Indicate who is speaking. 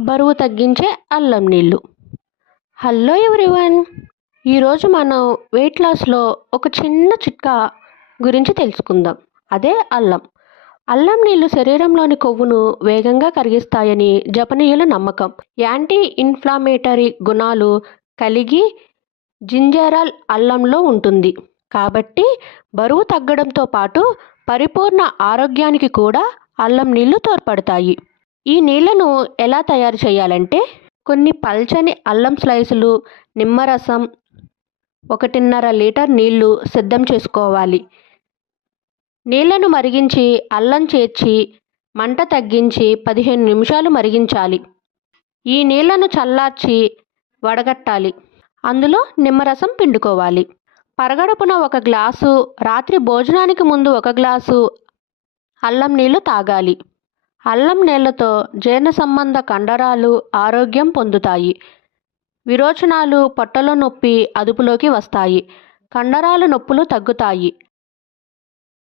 Speaker 1: బరువు తగ్గించే అల్లం నీళ్ళు హలో ఎవ్రీవన్! ఈరోజు మనం వెయిట్ లాస్లో ఒక చిన్న చిట్కా గురించి తెలుసుకుందాం. అదే అల్లం. అల్లం నీళ్ళు శరీరంలోని కొవ్వును వేగంగా కరిగిస్తాయని జపనీయుల నమ్మకం. యాంటీ ఇన్ఫ్లామేటరీ గుణాలు కలిగి జింజరాల్ అల్లంలో ఉంటుంది. కాబట్టి బరువు తగ్గడంతో పాటు పరిపూర్ణ ఆరోగ్యానికి కూడా అల్లం నీళ్ళు తోడ్పడతాయి. ఈ నీళ్ళను ఎలా తయారు చేయాలంటే కొన్ని పల్చని అల్లం స్లైసులు నిమ్మరసం ఒకటిన్నర లీటర్ నీళ్ళు సిద్ధం చేసుకోవాలి. నీళ్ళను మరిగించి అల్లం చేర్చి మంట తగ్గించి పదిహేను నిమిషాలు మరిగించాలి. ఈ నీళ్ళను చల్లార్చి వడగట్టాలి. అందులో నిమ్మరసం పిండుకోవాలి. పరగడుపున ఒక గ్లాసు రాత్రి భోజనానికి ముందు ఒక గ్లాసు అల్లం నీళ్ళు తాగాలి. అల్లం నీళ్ళతో జీర్ణ సంబంధ కండరాలు ఆరోగ్యం పొందుతాయి. విరోచనాలు పొట్టలో నొప్పి అదుపులోకి వస్తాయి. కండరాల నొప్పులు తగ్గుతాయి.